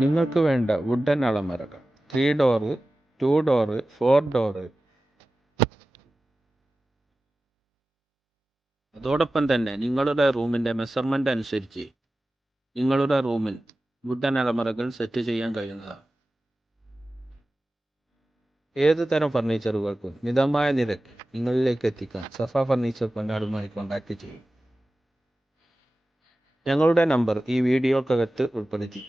നിങ്ങൾക്ക് വേണ്ട wooden അലമാരകൾ 3 door, 2 door, 4 door. അതോടൊപ്പം തന്നെ നിങ്ങളുടെ റൂമിൻ്റെ മെഷർമെൻ്റ് അനുസരിച്ച് നിങ്ങളുടെ റൂമിൽ വുഡൻ അലമാരകൾ സെറ്റ് ചെയ്യാൻ കഴിയുന്നതാണ്. ഏത് തരം ഫർണിച്ചറുകൾക്കും മിതമായ നിരക്ക് നിങ്ങളിലേക്ക് എത്തിക്കാൻ സഫ ഫർണിച്ചർ പൊന്നാടുമായി കോൺടാക്റ്റ് ചെയ്യും. ഞങ്ങളുടെ നമ്പർ ഈ വീഡിയോക്കകത്ത് ഉൾപ്പെടുത്തി.